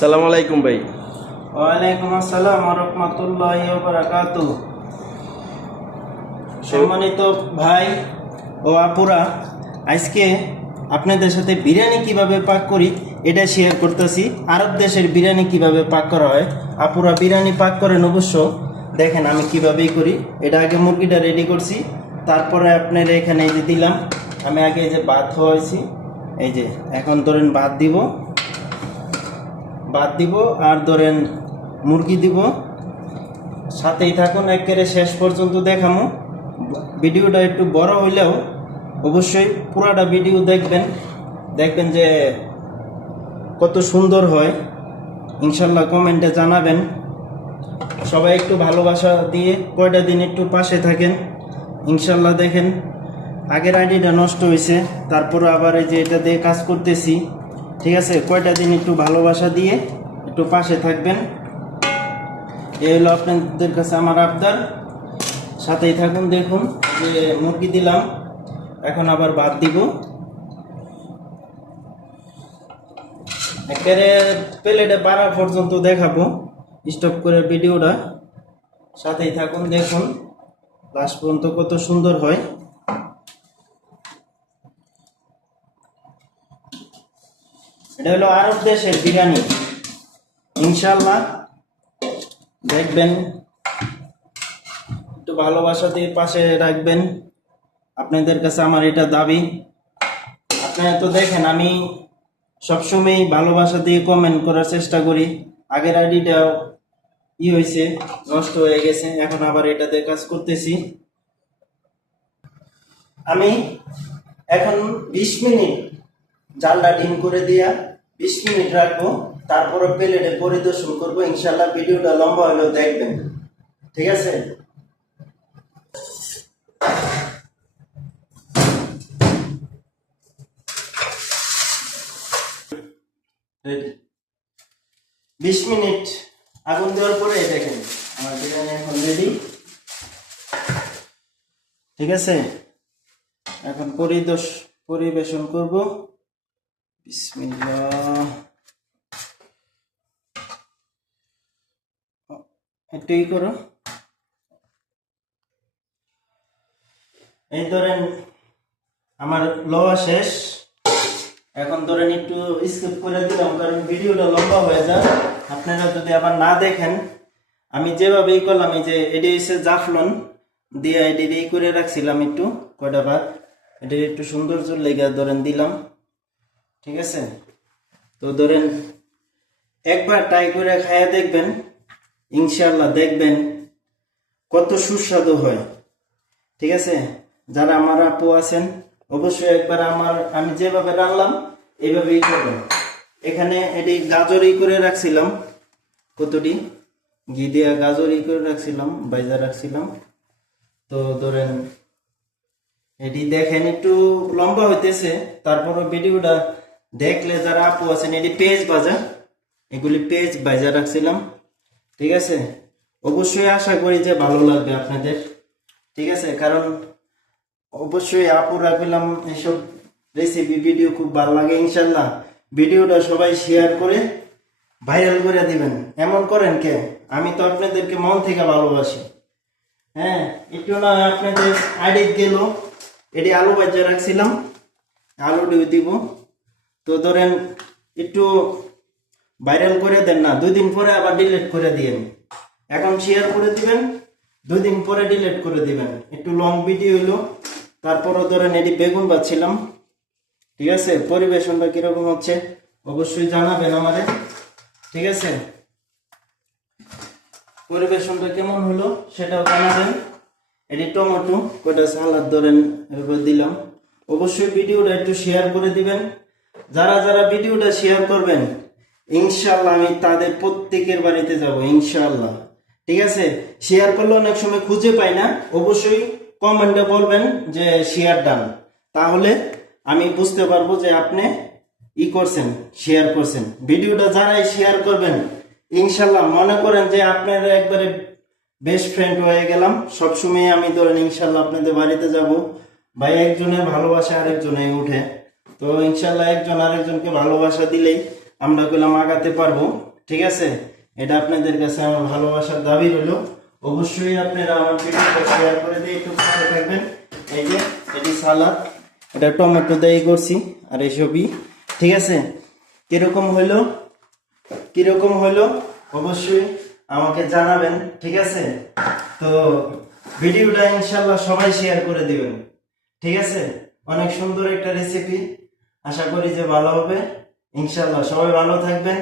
সালাম আলাইকুম ভাই। ওয়ালাইকুম আসসালাম ওয়া রাহমাতুল্লাহি ওয়া বারাকাতুহু। সম্মানিত ভাই ও আপুরা, আজকে আপনাদের সাথে বিরিয়ানি কিভাবে পাক করি এটা শেয়ার করতেছি। আরব দেশের বিরিয়ানি কিভাবে পাক করা হয়, আপুরা বিরিয়ানি পাক করেন অবশ্য। দেখেন আমি কিভাবেই করি। এটা আগে মুরগিটা রেডি করছি, তারপরে আপনার এখানে এই যে দিলাম। আমি আগে এই যে ভাত হয়েছি, এই যে এখন ধরেন ভাত দিব আর ধরেন মুরগি দিব। সাথেই থাকুন, একেবারে শেষ পর্যন্ত দেখামো। ভিডিওটা একটু বড় হইলেও অবশ্যই পুরাটা ভিডিও দেখবেন যে কত সুন্দর হয়। ইনশাল্লাহ কমেন্টে জানাবেন। সবাই একটু ভালোবাসা দিয়ে কয়টা দিন একটু পাশে থাকেন ইনশাল্লাহ। দেখেন আগের আইডিটা নষ্ট হয়েছে, তারপরে আবার এই যে এটা দিয়ে কাজ করতেছি। ঠিক আছে, কয়টা দিন একটু ভালোবাসা দিয়ে একটু পাশে থাকবেন। এই হলো আপনাদের কাছে আমার আবদার। সাথেই থাকুন। দেখুন যে মুরগি দিলাম, এখন আবার ভাত দিব। একেবারে প্লেটে বাড়া পর্যন্ত দেখাবো, স্টপ করে ভিডিওটা। সাথেই থাকুন, দেখুন লাস্ট পর্যন্ত কত সুন্দর হয়। এটা হলো আরব দেশের বিরিয়ানি, ইনশাল্লাহ দেখবেন। একটু ভালোবাসা দিয়ে পাশে রাখবেন, আপনাদের কাছে আমার এটা দাবি। আপনারা তো দেখেন আমি সবসময় ভালোবাসা দিয়ে কমেন্ট করার চেষ্টা করি। আগের আইডিটাও হয়েছে, নষ্ট হয়ে গেছে, এখন আবার এটাতে কাজ করতেছি। আমি এখন 20 মিনিট জালটা ডিম করে দিয়া 20 মিনিট রাখবো, তারপরে প্লেটে পরিদর্শন করবো। ইনশাল্লাহ ভিডিওটা লম্বা হলেও দেখবেন, ঠিক আছে। রেডি। 20 মিনিট আগুন দেওয়ার পরে দেখেন আমার বিরিয়ানি এখন রেডি, ঠিক আছে। এখন পরিবেশন করব। বিসমিল্লাহ। একটু করো। এই ধরেন আমার লওয়া শেষ। এখন ধরেন একটু স্কিপ করে দিলাম, কারণ ভিডিওটা লম্বা হয়ে যায়। আপনারা যদি আবার না দেখেন, আমি যেভাবেই করলাম, এই যে এটি হচ্ছে জাফলন দিয়ে এটি করে রাখছিলাম একটু কয়টা ভাত, এটি একটু সৌন্দর্য লেগে ধরেন দিলাম, ঠিক আছে। তো ধরেন একবার ট্রাই করে খাইয়া দেখবেন, ইনশাল্লাহ দেখবেন কত সুস্বাদু হয়, ঠিক আছে। যারা আমার আপু আছেন অবশ্যই একবার আমি যেভাবে রাখলাম এইভাবেই করবেন। এখানে এটি গাজরই করে রাখছিলাম, কতটি ঘি দিয়া গাজরই করে রাখছিলাম, বাইজা রাখছিলাম। তো ধরেন এটি দেখেন একটু লম্বা হইতেছে, তারপরে ভিডিওটা দেখলে যারা আপু আছেন, এটি পেঁয়াজ ভাজা, এগুলি পেঁয়াজ ভাজা রাখছিলাম, ঠিক আছে। অবশ্যই আশা করি যে ভালো লাগবে আপনাদের, ঠিক আছে। কারণ অবশ্যই আপুরা পেলাম এসব রেসিপি ভিডিও খুব ভালো লাগে। ইনশাল্লাহ ভিডিওটা সবাই শেয়ার করে ভাইরাল করে দিবেন। এমন করেন কে, আমি তো আপনাদেরকে মন থেকে ভালোবাসি। হ্যাঁ, একটু না আপনাদের আইডি গেল, এটি আলু ভাজা রাখছিলাম, আলু দিব। তো ধরেন একটু ভাইরাল করে দেন না, 2 দিন পরে আবার ডিলিট করে দিয়েন। এখন শেয়ার করে দিবেন, 2 দিন পরে ডিলিট করে দিবেন। একটু লং ভিডিও হইলো। তারপরও ধরেন এটি বেগুন বাচ্ছিলাম, ঠিক আছে। পরিবেশনটা কিরকম হচ্ছে অবশ্যই জানাবেন আমারে, ঠিক আছে। পরিবেশনটা কেমন হলো সেটাও জানাবেন। এটি টমেটো কয়টা সালাদ ধরেন এরপর দিলাম। অবশ্যই ভিডিওটা একটু শেয়ার করে দিবেন। যারা যারা ভিডিওটা শেয়ার করবেন, ইনশাল্লাহ আমি তাদের প্রত্যেকের বাড়িতে যাব ইনশাল্লাহ, ঠিক আছে। শেয়ার করলে অনেক সময় খুঁজে পাই না, অবশ্যই কমেন্টে বলবেন যে শেয়ার ডান, তাহলে আমি বুঝতে পারবো যে আপনি করছেন, শেয়ার করছেন। ভিডিওটা যারাই শেয়ার করবেন, ইনশাল্লাহ মনে করেন যে আপনারা একবারে বেস্ট ফ্রেন্ড হয়ে গেলাম। সবসময় আমি ধরেন ইনশাল্লাহ আপনাদের বাড়িতে যাব। ভাই একজনের ভালোবাসা আরেকজনে উঠে, তো ইনশাল্লাহ একজন আরেকজনকে ভালোবাসা দিলেই আমরা কইলাম আগাতে পারবো। ঠিক আছে, এটা আপনাদের কাছে আমার ভালোবাসার দাবি রইল। অবশ্যই আপনারা আমার ভিডিওটা শেয়ার করে দিয়ে একটু পাশে থাকবেন। এই যে এটি সালাদ, এটা টমেটো দিয়ে করছি আর এসবই। ঠিক আছে, কিরকম হইলো কিরকম হইলো অবশ্যই আমাকে জানাবেন। ঠিক আছে, তো ভিডিওটা ইনশাল্লাহ সবাই শেয়ার করে দিবেন। ঠিক আছে, অনেক সুন্দর একটা রেসিপি, আশা করি যে ভালো হবে। ইনশাল্লাহ সবাই ভালো থাকবেন।